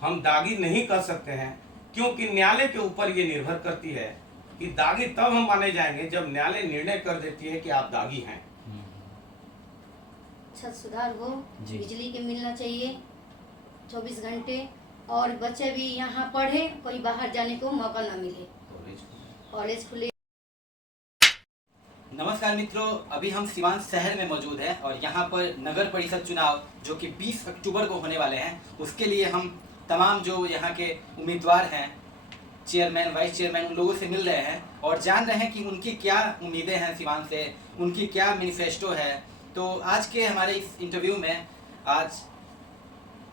हम दागी नहीं कर सकते हैं, क्योंकि न्यायालय के ऊपर ये निर्भर करती है कि दागी तब हम माने जाएंगे जब न्यायालय निर्णय कर देती है कि आप दागी हैं। अच्छा सुधार हो, बिजली के मिलना चाहिए 24 घंटे, और बच्चे भी यहाँ पढ़े, कोई बाहर जाने को मौका ना मिले, कॉलेज खुले। नमस्कार मित्रों, अभी हम सिवान शहर में मौजूद हैं और यहाँ पर नगर परिषद चुनाव जो कि 20 अक्टूबर को होने वाले हैं, उसके लिए हम तमाम जो यहाँ के उम्मीदवार हैं, चेयरमैन, वाइस चेयरमैन, उन लोगों से मिल रहे हैं और जान रहे हैं कि उनकी क्या उम्मीदें हैं सिवान से, उनकी क्या मैनिफेस्टो है। तो आज के हमारे इस इंटरव्यू में आज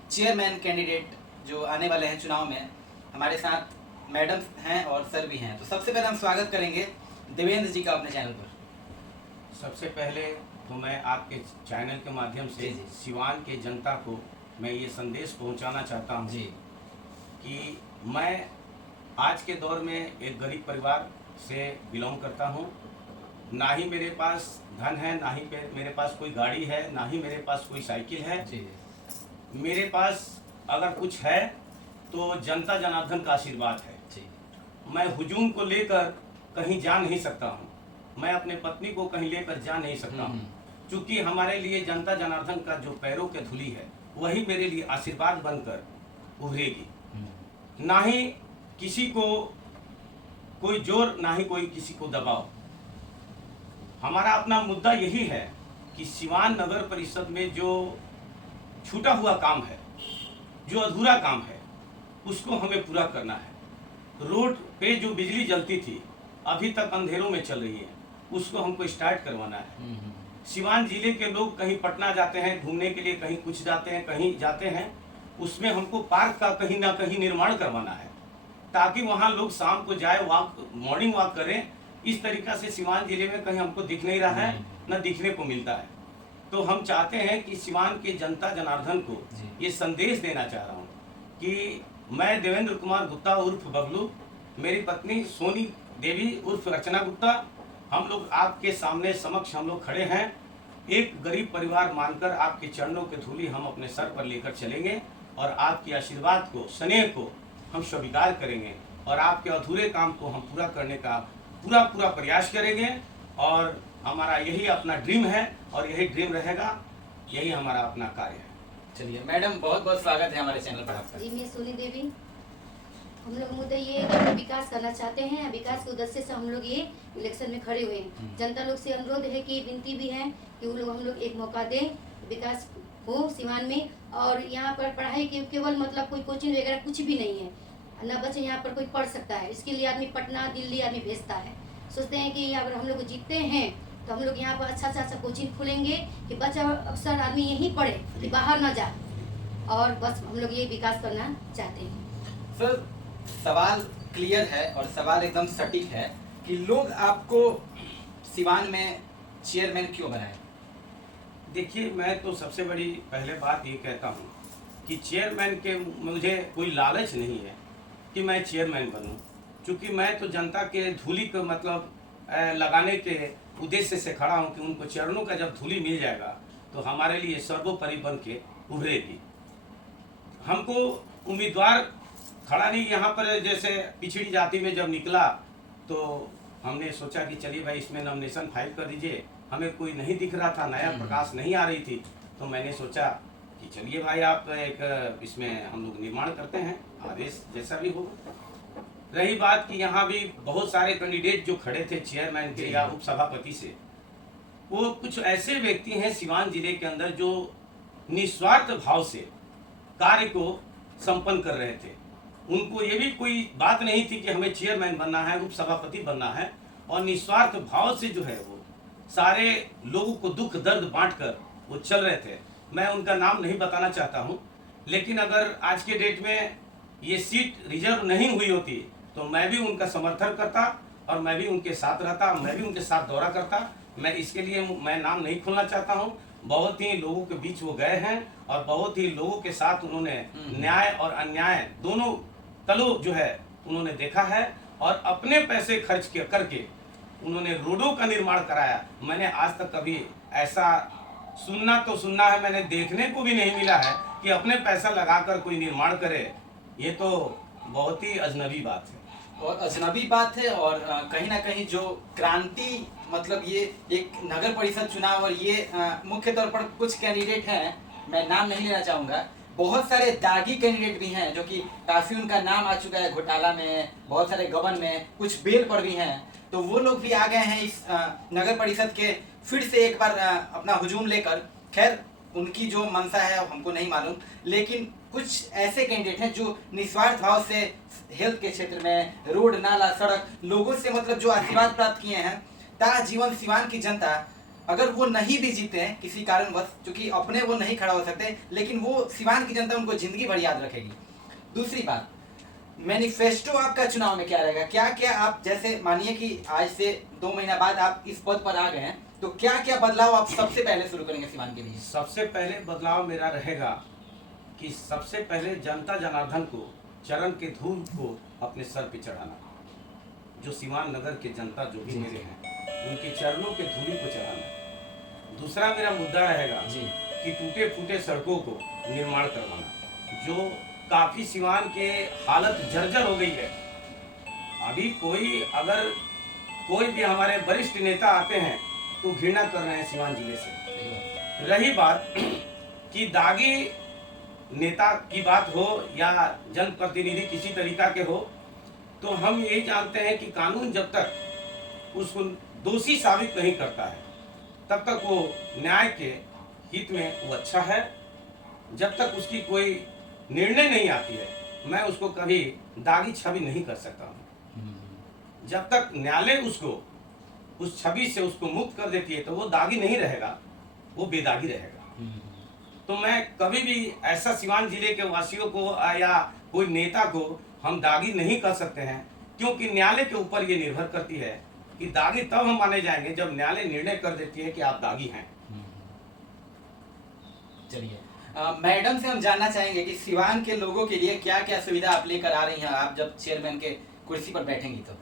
चेयरमैन कैंडिडेट जो आने वाले हैं चुनाव में, हमारे साथ मैडम हैं और सर भी हैं। तो सबसे पहले हम स्वागत करेंगे देवेंद्र जी का अपने चैनल पर। सबसे पहले तो मैं आपके चैनल के माध्यम से सिवान के जनता को मैं ये संदेश पहुंचाना चाहता हूं कि मैं आज के दौर में एक गरीब परिवार से बिलोंग करता हूं। ना ही मेरे पास धन है, ना ही मेरे पास कोई गाड़ी है, ना ही मेरे पास कोई साइकिल है। मेरे पास अगर कुछ है तो जनता जनार्दन का आशीर्वाद है। मैं हुजूम को लेकर कहीं जा नहीं सकता हूँ, मैं अपने पत्नी को कहीं लेकर जा नहीं सकता हूँ, क्योंकि हमारे लिए जनता जनार्दन का जो पैरों के धूली है वही मेरे लिए आशीर्वाद बनकर उभरेगी। ना ही किसी को कोई जोर, ना ही कोई किसी को दबाव। हमारा अपना मुद्दा यही है कि सिवान नगर परिषद में जो छूटा हुआ काम है, जो अधूरा काम है, उसको हमें पूरा करना है। रोड पे जो बिजली जलती थी अभी तक अंधेरों में चल रही है, उसको हमको स्टार्ट करवाना है। सिवान जिले के लोग कहीं पटना जाते हैं घूमने के लिए, कहीं कुछ जाते हैं, कहीं जाते हैं, उसमें हमको पार्क का कहीं ना कहीं निर्माण करवाना है, ताकि वहाँ लोग शाम को जाए, वॉक, मॉर्निंग वॉक करें। इस तरीका से सिवान जिले में कहीं हमको दिख नहीं रहा है, न दिखने को मिलता है। तो हम चाहते हैं कि सिवान के जनता जनार्दन को ये संदेश देना चाह रहा हूँ कि मैं देवेंद्र कुमार गुप्ता उर्फ बबलू, मेरी पत्नी सोनी देवी उर्फ रचना गुप्ता, हम लोग आपके सामने समक्ष हम लोग खड़े हैं। एक गरीब परिवार मानकर आपके चरणों की धूली हम अपने सर पर लेकर चलेंगे और आपके आशीर्वाद को, स्नेह को हम स्वीकार करेंगे और आपके अधूरे काम को हम पूरा करने का पूरा प्रयास करेंगे। और हमारा यही अपना ड्रीम है और यही ड्रीम रहेगा, यही हमारा अपना कार्य है। चलिए मैडम, बहुत बहुत स्वागत है हमारे चैनल पर आपका। जी, मैं सोनी देवी। हम लोग मुद्दा ये है कि हम विकास करना चाहते हैं, विकास के उद्देश्य से हम लोग ये इलेक्शन में खड़े हुए हैं। जनता लोग से अनुरोध है कि विनती भी है कि हम लोग एक मौका दें, विकास हो सिवान में। और यहाँ पर पढ़ाई के केवल मतलब कोई कोचिंग वगैरह कुछ भी नहीं है, ना बच्चे यहाँ पर कोई पढ़ सकता है। इसके लिए आदमी पटना, दिल्ली आदमी भेजता है। सोचते हैं कि अगर हम लोग जीतते हैं तो हम लोग यहाँ पर अच्छा कोचिंग खोलेंगे कि बच्चा अक्सर आदमी यहीं पढ़े, कि बाहर ना जाए, और बस हम लोग ये विकास करना चाहते हैं। सर, सवाल क्लियर है और सवाल एकदम सटीक है कि लोग आपको सिवान में चेयरमैन क्यों बनाए? देखिए, मैं तो सबसे बड़ी पहले बात ये कहता हूँ कि चेयरमैन के मुझे कोई लालच नहीं है कि मैं चेयरमैन बनूं, क्योंकि मैं तो जनता के धूली को मतलब लगाने के उद्देश्य से खड़ा हूं कि उनको चरणों का जब धूली मिल जाएगा तो हमारे लिए सर्वोपरि बन के उभरेगी। हमको उम्मीदवार खड़ा नहीं यहाँ पर, जैसे पिछड़ी जाति में जब निकला तो हमने सोचा कि चलिए भाई इसमें नॉमिनेशन फाइल कर दीजिए। हमें कोई नहीं दिख रहा था, नया प्रकाश नहीं आ रही थी, तो मैंने सोचा कि चलिए भाई आप एक इसमें हम लोग निर्माण करते हैं, आदेश जैसा भी हो। रही बात कि यहाँ भी बहुत सारे कैंडिडेट जो खड़े थे चेयरमैन के या उपसभापति से, वो कुछ ऐसे व्यक्ति हैं सिवान जिले के अंदर जो निस्वार्थ भाव से कार्य को संपन्न कर रहे थे। उनको ये भी कोई बात नहीं थी कि हमें चेयरमैन बनना है, उपसभापति बनना है, और निस्वार्थ भाव से जो है वो सारे लोगों को दुख दर्द बांटकर वो चल रहे थे। मैं उनका नाम नहीं बताना चाहता हूँ, लेकिन अगर आज के डेट में ये सीट रिजर्व नहीं हुई होती तो मैं भी उनका समर्थन करता और मैं भी उनके साथ रहता, मैं भी उनके साथ दौरा करता। मैं इसके लिए मैं नाम नहीं खोलना चाहता हूँ। बहुत ही लोगों के बीच वो गए हैं और बहुत ही लोगों के साथ उन्होंने न्याय और अन्याय दोनों तलों जो है उन्होंने देखा है और अपने पैसे खर्च करके उन्होंने रोडों का निर्माण कराया। मैंने आज तक कभी ऐसा सुनना है, मैंने देखने को भी नहीं मिला है कि अपने पैसा लगाकर कोई निर्माण करे ये तो बहुत ही अजनबी बात है। और अजनबी बात है, और कहीं ना कहीं जो क्रांति, मतलब ये एक नगर परिषद चुनाव, और ये मुख्य तौर पर कुछ कैंडिडेट हैं, मैं नाम नहीं लेना चाहूँगा, बहुत सारे दागी कैंडिडेट भी हैं जो कि काफ़ी उनका नाम आ चुका है घोटाला में, बहुत सारे गबन में, कुछ बेल पर भी हैं, तो वो लोग भी आ गए हैं इस नगर परिषद के फिर से एक बार अपना हुजूम लेकर। खैर उनकी जो मंशा है हमको नहीं मालूम, लेकिन कुछ ऐसे कैंडिडेट हैं जो निस्वार्थ भाव से हेल्थ के क्षेत्र में, रोड नाला सड़क, लोगों से मतलब जो आशीर्वाद प्राप्त किए हैं, ता जीवन सिवान की जनता, अगर वो नहीं भी जीते हैं किसी कारणवश, क्योंकि अपने वो नहीं खड़ा हो सकते, लेकिन वो सिवान की जनता उनको जिंदगी भर याद रखेगी। दूसरी बात, मैनिफेस्टो आपका चुनाव में क्या रहेगा? क्या क्या आप, जैसे मानिए कि आज से 2 महीना बाद आप इस पद पर आ गए हैं, तो क्या क्या बदलाव आप सबसे पहले शुरू करेंगे सिवान के लिए? सबसे पहले बदलाव मेरा रहेगा कि सबसे पहले जनता जनार्दन को चरण के धूल को अपने सर पे चढ़ाना। जो सिवान नगर के जनता जो भी मेरे हैं, उनके चरणों के धूली को चढ़ाना। दूसरा मेरा मुद्दा रहेगा कि टूटे फूटे सड़कों को निर्माण करवाना, जो काफ़ी सिवान के हालत जर्जर हो गई है। अभी कोई भी हमारे वरिष्ठ नेता आते हैं तो घृणा कर रहे हैं सिवान जिले से। रही बात कि दागी नेता की बात हो या जनप्रतिनिधि किसी तरीका के हो, तो हम यही जानते हैं कि कानून जब तक उसको दोषी साबित नहीं करता है, तब तक वो न्याय के हित में वो अच्छा है। जब तक उसकी कोई निर्णय नहीं आती है, मैं उसको कभी दागी छवि नहीं कर सकता हूँ। जब तक न्यायालय उसको उस छवि से उसको मुक्त कर देती है, तो वो दागी नहीं रहेगा, वो बेदागी रहेगा। तो मैं कभी भी ऐसा सिवान जिले के वासियों को या कोई नेता को हम दागी नहीं कर सकते हैं, क्योंकि न्यायालय के ऊपर ये निर्भर करती है कि दागी तब हम माने जाएंगे जब न्यायालय निर्णय कर देती है कि आप दागी हैं। चलिए, मैडम से हम जानना चाहेंगे कि सिवान के लोगों के लिए क्या क्या सुविधा आप लेकर आ रही हैं, आप जब चेयरमैन के कुर्सी पर बैठेंगी तो?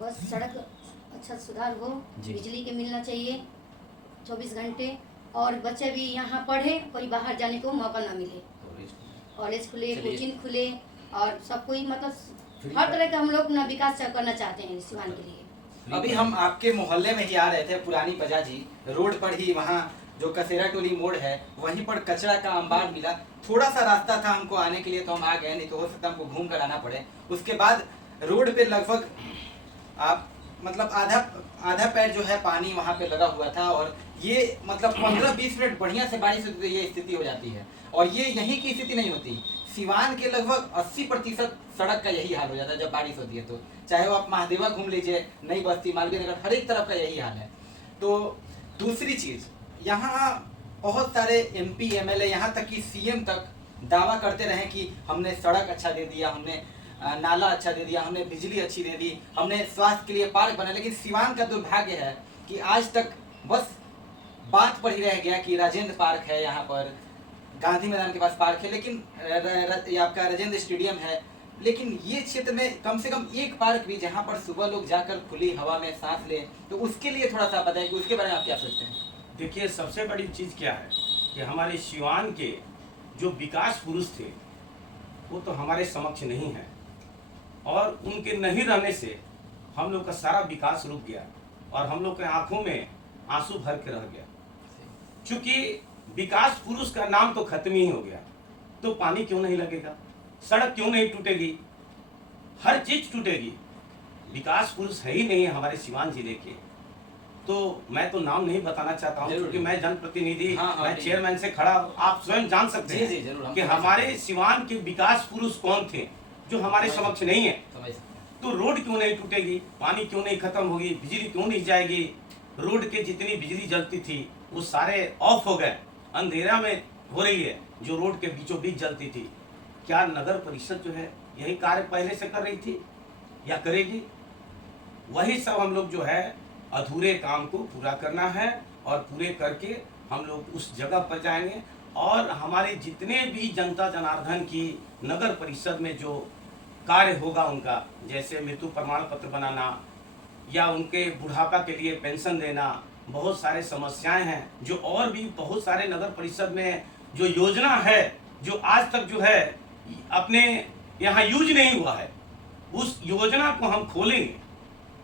बस सड़क अच्छा सुधार हो, बिजली के मिलना चाहिए 24 घंटे, और बच्चे भी यहाँ पढ़े, कोई बाहर जाने को मौका ना मिले, कॉलेज खुले, कोचिंग खुले, और सब कोई मतलब हर तरह का हम लोग ना विकास करना चाहते हैं सिवान के लिए। अभी हम आपके मोहल्ले में ही आ रहे थे, पुरानी बजाजी रोड पर ही, वहाँ जो कसेरा टोली मोड़ है वहीं पर कचरा का अंबार मिला। थोड़ा सा रास्ता था हमको आने के लिए, तो हम आ गए, नहीं तो हो सकता हमको घूम कर आना पड़े। उसके बाद रोड पे लगभग आप मतलब आधा पैर जो है पानी वहाँ पे लगा हुआ था, और ये मतलब 15-20 मिनट बढ़िया से बारिश होती है, ये स्थिति हो जाती है। और ये यहीं की स्थिति नहीं होती, सिवान के लगभग 80% सड़क का यही हाल हो जाता है जब बारिश होती है। तो चाहे वो आप महादेवा घूम लीजिए, नई बस्ती, मालवीय नगर, हर एक तरफ का यही हाल है। तो दूसरी चीज़, यहाँ बहुत सारे MP MLA, यहाँ तक कि CM तक दावा करते रहे कि हमने सड़क अच्छा दे दिया, हमने नाला अच्छा दे दिया, हमने बिजली अच्छी दे दी, हमने स्वास्थ्य के लिए पार्क बनाए, लेकिन सिवान का दुर्भाग्य है कि आज तक बस बात पर ही रह गया कि राजेंद्र पार्क है, यहाँ पर गांधी मैदान के पास पार्क है, लेकिन ये आपका राजेंद्र स्टेडियम है, लेकिन ये क्षेत्र में कम से कम एक पार्क भी जहाँ पर सुबह लोग जाकर खुली हवा में सांस लें, तो उसके लिए थोड़ा सा बताइए कि उसके बारे में आप क्या सोचते हैं? देखिए, सबसे बड़ी चीज़ क्या है कि हमारे सिवान के जो विकास पुरुष थे वो तो हमारे समक्ष नहीं है, और उनके नहीं रहने से हम लोग का सारा विकास रुक गया और हम लोग के आंखों में आंसू भर के रह गया। क्योंकि विकास पुरुष का नाम तो खत्म ही हो गया, तो पानी क्यों नहीं लगेगा, सड़क क्यों नहीं टूटेगी, हर चीज टूटेगी। विकास पुरुष है ही नहीं है हमारे सिवान जिले के। तो मैं तो नाम नहीं बताना चाहता हूँ, क्योंकि मैं जनप्रतिनिधि, मैं चेयरमैन से खड़ा, आप स्वयं जान सकते हैं कि हमारे सिवान के विकास पुरुष कौन थे जो हमारे समक्ष नहीं है। तो रोड क्यों नहीं टूटेगी, पानी क्यों नहीं खत्म होगी, बिजली क्यों नहीं जाएगी। रोड के जितनी बिजली जलती थी वो सारे ऑफ हो गए, अंधेरा में हो रही है जो रोड के बीचों बीच जलती थी। क्या नगर परिषद जो है यही कार्य पहले से कर रही थी या करेगी? वही सब हम लोग जो है अधूरे काम को पूरा करना है, और पूरे करके हम लोग उस जगह पर जाएंगे, और हमारे जितने भी जनता जनार्दन की नगर परिषद में जो कार्य होगा उनका, जैसे मृत्यु प्रमाण पत्र बनाना या उनके बुढ़ापा के लिए पेंशन देना, बहुत सारे समस्याएं हैं जो और भी बहुत सारे नगर परिषद में जो योजना है जो आज तक जो है अपने यहाँ यूज नहीं हुआ है, उस योजना को हम खोलेंगे,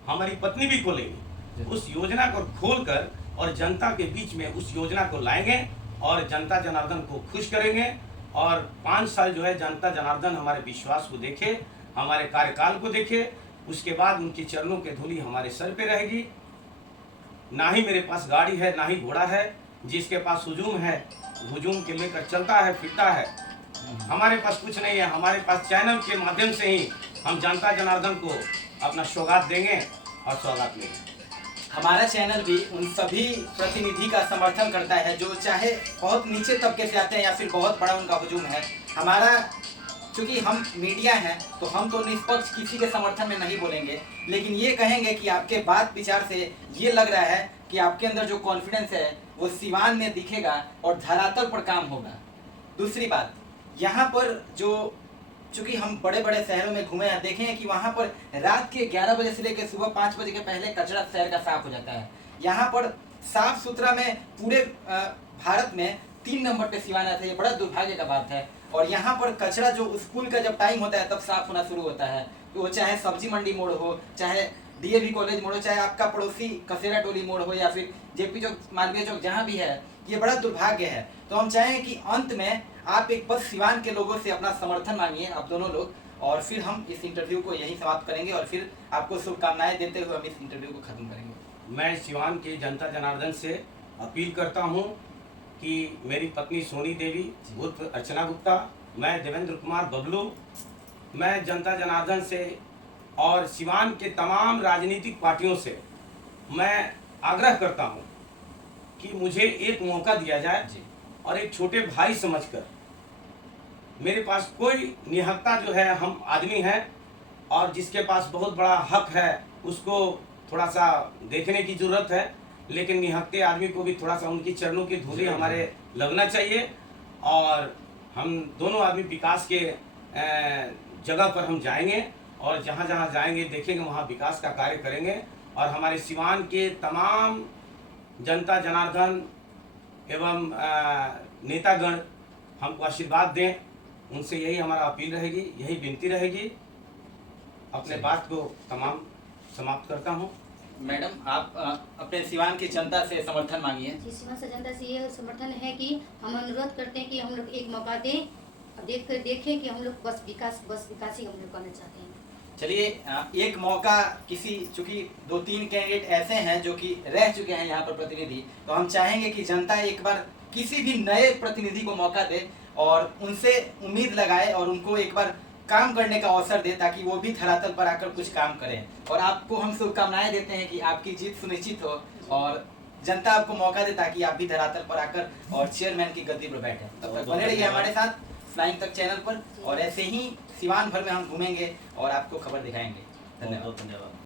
हमारी पत्नी भी खोलेंगी, उस योजना को खोलकर और जनता के बीच में उस योजना को लाएंगे और जनता जनार्दन को खुश करेंगे। और 5 साल जो है जनता जनार्दन हमारे विश्वास को देखे, हमारे कार्यकाल को देखे, उसके बाद उनके चरणों के धूली हमारे सर पे रहेगी। ना ही मेरे पास गाड़ी है, ना ही घोड़ा है, जिसके पास हुजूम है हुजूम के लेकर चलता है फिरता है। हमारे पास कुछ नहीं है, हमारे पास चैनल के माध्यम से ही हम जनता जनार्दन को अपना सौगात देंगे और सौगात लेंगे। हमारा चैनल भी उन सभी प्रतिनिधि का समर्थन करता है जो चाहे बहुत नीचे तबके से आते हैं या फिर बहुत बड़ा उनका हुजूम है। हमारा चूँकि हम मीडिया हैं तो हम तो निष्पक्ष किसी के समर्थन में नहीं बोलेंगे, लेकिन ये कहेंगे कि आपके बात विचार से ये लग रहा है कि आपके अंदर जो कॉन्फिडेंस है वो सिवान में दिखेगा और धरातल पर काम होगा। दूसरी बात, यहाँ पर जो चूँकि हम बड़े बड़े शहरों में घूमे हैं, देखे हैं कि वहाँ पर रात के 11 बजे से लेकर सुबह 5 बजे के पहले कचरा शहर का साफ हो जाता है। यहाँ पर साफ सुथरा में पूरे भारत में 3 नंबर पे सिवान आता है। ये बड़ा दुर्भाग्य का बात है। और यहाँ पर कचरा जो स्कूल का जब टाइम होता है तब साफ होना शुरू होता है, तो वो चाहे सब्जी मंडी मोड़ हो, चाहे DAV कॉलेज मोड़ हो, चाहे आपका पड़ोसी कसेरा टोली मोड़ हो या फिर JP चौक, मालवीय चौक, जहाँ भी है, ये बड़ा दुर्भाग्य है। तो हम चाहेंगे कि अंत में आप एक बस सिवान के लोगों से अपना समर्थन मांगिए, आप दोनों लोग, और फिर हम इस इंटरव्यू को यहीं समाप्त करेंगे और फिर आपको शुभकामनाएं देते हुए हम इस इंटरव्यू को खत्म करेंगे। मैं सिवान के जनता जनार्दन से अपील करता हूं कि मेरी पत्नी सोनी देवी उर्फ अर्चना गुप्ता, मैं देवेंद्र कुमार बबलू, मैं जनता जनार्दन से और सिवान के तमाम राजनीतिक पार्टियों से मैं आग्रह करता हूं कि मुझे एक मौका दिया जाए और एक छोटे भाई समझकर, मेरे पास कोई निहत्ता जो है, हम आदमी हैं और जिसके पास बहुत बड़ा हक है उसको थोड़ा सा देखने की ज़रूरत है, लेकिन निहत्ते आदमी को भी थोड़ा सा उनकी चरणों की धूली हमारे लगना चाहिए। और हम दोनों आदमी विकास के जगह पर हम जाएंगे और जहाँ जहाँ जाएंगे देखेंगे वहाँ विकास का कार्य करेंगे। और हमारे सिवान के तमाम जनता जनार्दन एवं नेतागण हमको आशीर्वाद दें, उनसे यही हमारा अपील रहेगी, यही विनती रहेगी। अपने बात को तमाम समाप्त करता हूँ। मैडम, आप अपने सिवान की जनता से समर्थन मांगिए। जी, सिवान से जनता से ये समर्थन है कि हम अनुरोध करते हैं कि हम लोग एक मौका दें और देखें कि हम लोग बस विकास ही हम लोग करना चाहते हैं। चलिए, एक मौका किसी, चूंकि 2-3 कैंडिडेट ऐसे हैं जो कि रह चुके हैं यहाँ पर प्रतिनिधि, तो हम चाहेंगे कि जनता एक बार किसी भी नए प्रतिनिधि को मौका दे और उनसे उम्मीद लगाए और उनको एक बार काम करने का अवसर दे ताकि वो भी धरातल पर आकर कुछ काम करें। और आपको हम शुभकामनाएं देते हैं कि आपकी जीत सुनिश्चित हो और जनता आपको मौका दे ताकि आप भी धरातल पर आकर और चेयरमैन की गद्दी पर बैठे। तब तक बने रहिए हमारे साथ फ्लाइंग तक चैनल पर, और ऐसे ही सिवान भर में हम घूमेंगे और आपको खबर दिखाएंगे। धन्यवाद।